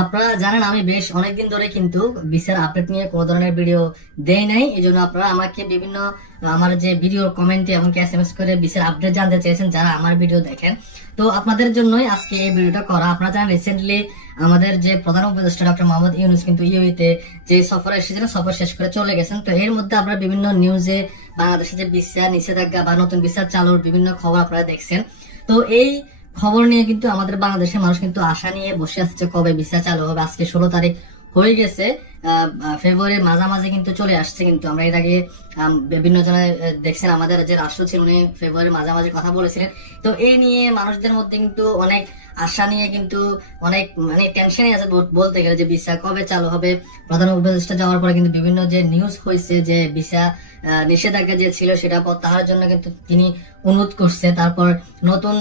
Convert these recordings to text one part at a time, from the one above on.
আপনারা জানেন আমি বেশ অনেকদিন ধরে কিন্তু ভিসার আপডেট নিয়ে কোনো ধরনের ভিডিও দেই নাই। এই জন্য আপনারা আমাকে বিভিন্ন, আমার যে ভিডিও কমেন্টে এমনকি এস এম এস করে ভিসার আপডেট জানতে চেয়েছেন যারা আমার ভিডিও দেখেন। তো আপনাদের জন্যই আজকে এই ভিডিওটা করা। আপনারা জানেন রিসেন্টলি আমাদের যে প্রধান উপদেষ্টা ডক্টর মোহাম্মদ ইউনুস কিন্তু ইউইতে যে সফরে এসেছিলেন, সফর শেষ করে চলে গেছেন। তো এর মধ্যে আপনারা বিভিন্ন নিউজে বাংলাদেশে যে ভিসা নিষেধাজ্ঞা বা নতুন ভিসা চালুর বিভিন্ন খবর আপনারা দেখছেন। তো এই খবর নিয়ে কিন্তু আমাদের বাংলাদেশের মানুষ কিন্তু আশা নিয়ে বসে আসছে কবে ভিসা চালু হবে। আজকে ষোলো তারিখ হয়ে গেছে। ফেব্রুয়ারির মাঝামাঝি কিন্তু চলে আসছে কিন্তু। আমরা এর আগে বিভিন্ন জনে দেখছেন আমাদের যে রাষ্ট্র ছিল, উনি ফেব্রুয়ারির মাঝামাঝি কথা বলেছিলেন। তো এই নিয়ে মানুষদের মধ্যে কিন্তু অনেক আশা নিয়ে কিন্তু অনেক মানে টেনশনে আছে বলতে গেলে যে ভিসা কবে চালু হবে। প্রধান উপদেষ্টা যাওয়ার পরে কিন্তু বিভিন্ন যে নিউজ হয়েছে যে ভিসা নিষেধাজ্ঞা যে ছিল সেটা প্রত্যাহারের জন্য কিন্তু তিনি অনুরোধ করছে। তারপর নতুন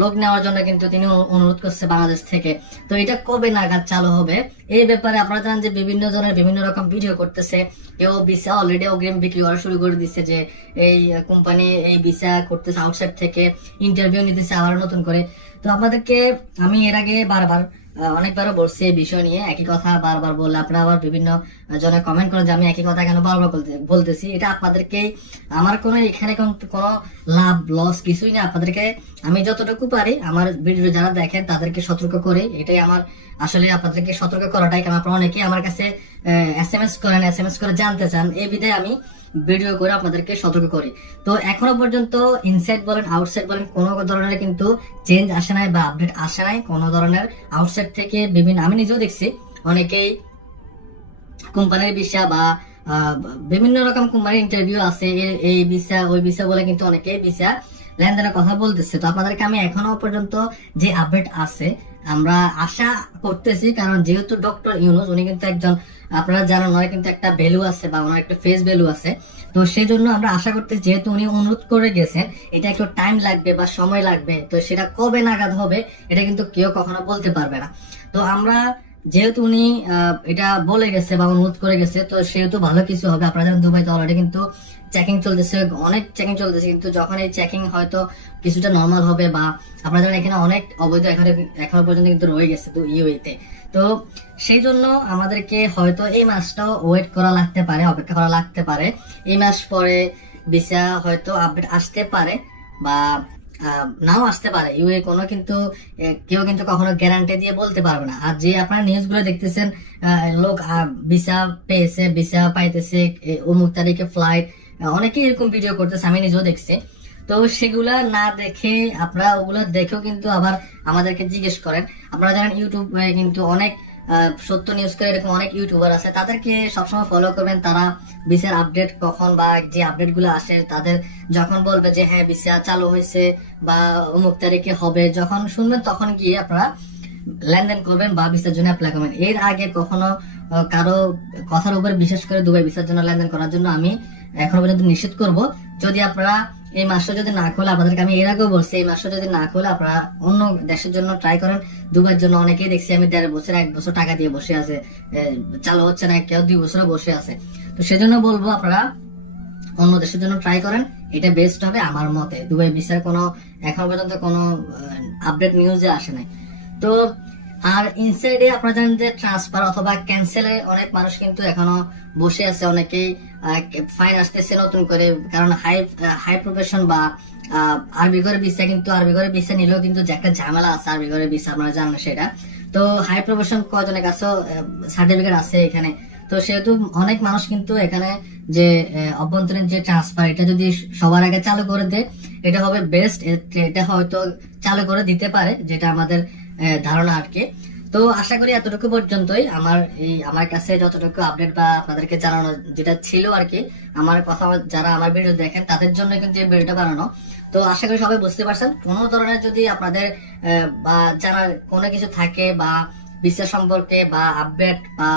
লোক নেওয়ার জন্য কিন্তু তিনি অনুরোধ করছে বাংলাদেশ থেকে। তো এটা কবে নাগাদ চালু হবে? এই ব্যাপারে আপনারা জানেন যে বিভিন্ন জনের বিভিন্ন রকম ভিডিও করতেছে। কেউ ভিসা অলরেডি ও গেম বিক্রি করা শুরু করে দিচ্ছে যে, এই কোম্পানি এই ভিসা করতেছে আউটসাইড থেকে। ইন্টারভিউ নিতেছে আবার নতুন করে। তো আপনাদেরকে আমি এর আগে বারবার অনেকবারও বলছি এই বিষয় নিয়ে, একই কথা বারবার বললে আপনারা আবার বিভিন্ন জনে কমেন্ট করেন যে আমি একই কথা কেন বারবার বলতেছি। এটা আপনাদেরকে, আমার কোনো এখানে কোন- লাভ লস কিছুই না। আপনাদেরকে আমি যতটুকু পারি, আমার ভিডিও যারা দেখেন তাদেরকে সতর্ক করে। এটাই আমার, আসলে আপনাদেরকে সতর্ক করাটাই। কারণ আপনারা অনেকেই আমার কাছে এস এম এস করেন এস এম এস করে জানতে চান। এই বিধায় আমি ভিডিও করে আপনাদেরকে সতর্ক করি। তো এখনও পর্যন্ত ইনসাইড বলেন আউটসাইড বলেন, কোনো ধরনের কিন্তু চেঞ্জ আসে নাই বা আপডেট আসে নাই কোনো ধরনের আউটসাইড থেকে বিভিন্ন আমি নিজেও দেখছি অনেকেই কোম্পানির ভিসা বা বিভিন্ন রকম কোম্পানির ইন্টারভিউ আছে এই ভিসা, ওই ভিসা বলে কিন্তু অনেকেই ভিসা লেনদেনের কথা বলতেছে। তো আপনাদেরকে আমি এখনও পর্যন্ত যে আপডেট আছে আমরা আশা করতেছি, কারণ যেহেতু ডক্টর ইউনুস, উনি কিন্তু একজন, আপনারা জানেন, ওনার কিন্তু একটা ভ্যালু আছে বা ওনার একটা ফেস ভ্যালু আছে। তো সেই জন্য আমরা আশা করতেছি, যেহেতু উনি অনুরোধ করে গেছেন, এটা একটু টাইম লাগবে বা সময় লাগবে, তো সেটা কবে নাগাদ হবে, এটা কিন্তু কেউ কখনো বলতে পারবে না। তো আমরা যেহেতু উনি এটা বলে গেছে বা অনুরোধ করে গেছে, তো সেহেতু ভালো কিছু হবে। আপনারা জানেন দুবাইতে অলরেডি কিন্তু চেকিং চলতেছে, অনেক চেকিং চলতেছে, কিন্তু যখন এই চেকিং হয়তো কিছুটা নর্মাল হবে বা আপনারা জানেন এখানে অনেক অবৈধ এখানে, এখনও পর্যন্ত কিন্তু রয়ে গেছে তো ইউএতে। তো সেই জন্য আমাদেরকে হয়তো এই মাসটাও ওয়েট করা লাগতে পারে, অপেক্ষা করা লাগতে পারে। এই মাস পরে ভিসা হয়তো আপডেট আসতে পারে বা নাও আসতে পারে। ইউএ কোনো কিন্তু কেউ কিন্তু কখনো গ্যারান্টি দিয়ে বলতে পারবে না। আর যে আপনারা নিউজগুলো দেখতেছেন লোক ভিসা পেয়েছে ভিসা পাইতেছে অমুক তারিখে ফ্লাইট অনেকেই এরকম ভিডিও করতেছে, আমি নিজেও দেখছি। তো সেগুলা না দেখে আপনারা ওগুলো দেখেও কিন্তু আবার আমাদেরকে জিজ্ঞেস করেন। আপনারা জানেন ইউটিউবে কিন্তু অনেক সত্য নিউজ করে এরকম অনেক ইউটিউবার আছে। তাদেরকে সবসময় ফলো করবেন। তারা ভিসার আপডেট কখন বা যে আপডেটগুলো আসে, তাদের যখন বলবে যে হ্যাঁ ভিসা চালু হয়েছে বা অমুক তারিখে হবে। যখন শুনবেন, তখন গিয়ে আপনারা লেনদেন করবেন বা ভিসার জন্য অ্যাপ্লাই করবেন। এর আগে কখনো কারও কথার উপর বিশেষ করে দুবাই ভিসার জন্য লেনদেন করার জন্য আমি এখনও পর্যন্ত নিশ্চিত করব। যদি আপনারা এই মাসটা যদি না খোলে, আপনাদেরকে আমি এর আগেও বলছি, এই মাসটা যদি না খোলে, আপনারা অন্য দেশের জন্য ট্রাই করেন। দুবাইয়ের জন্য অনেকেই দেখছি আমি দেড় বছর, এক বছর টাকা দিয়ে বসে আছে। চালু হচ্ছে না কেউ দুই বছরও বসে আছে। তো সেজন্য বলব আপনারা অন্য দেশের জন্য ট্রাই করেন। এটা বেস্ট হবে আমার মতে। দুবাই ভিসার কোনো, এখন পর্যন্ত কোনো আপডেট নিউজে আসে নাই। তো, আর ইনসাইডে আপনারা জানেন যে ট্রান্সফার অথবা ক্যান্সেলে অনেক মানুষ কিন্তু এখনও বসে আছে, অনেকেই ফাইন আসতেছে নতুন করে, কারণ হাই হাই প্রফেশন বা আরবি ঘরে ভিসা কিন্তু আরবি ঘরে ভিসা নিলেও কিন্তু যে একটা ঝামেলা আছে আরবি ঘরে ভিসা আপনারা জানেন সেটা। তো হাই প্রফেশন কজনের কাছেও সার্টিফিকেট আছে এখানে? তো সেহেতু অনেক মানুষ কিন্তু এখানে যে অভ্যন্তরীণ যে ট্রান্সফার এটা যদি সবার আগে চালু করে দেয়, এটা হবে বেস্ট এটা হয়তো চালু করে দিতে পারে, যেটা আমাদের ধারণা আর কি। তো আশা করি এতটুকু পর্যন্তই। আমার এই, আমার কাছে যতটুকু আপডেট বা আপনাদেরকে জানানো যেটা ছিল আর কি, আমার কথা যারা আমার ভিডিও দেখেন, তাদের জন্য কিন্তু এই ভিডিওটা বানানো। তো আশা করি সবাই বুঝতে পারছেন। কোনো ধরনের যদি আপনাদের বা জানার কোনো কিছু থাকে বা বিশ্বাস সম্পর্কে বা আপডেট বা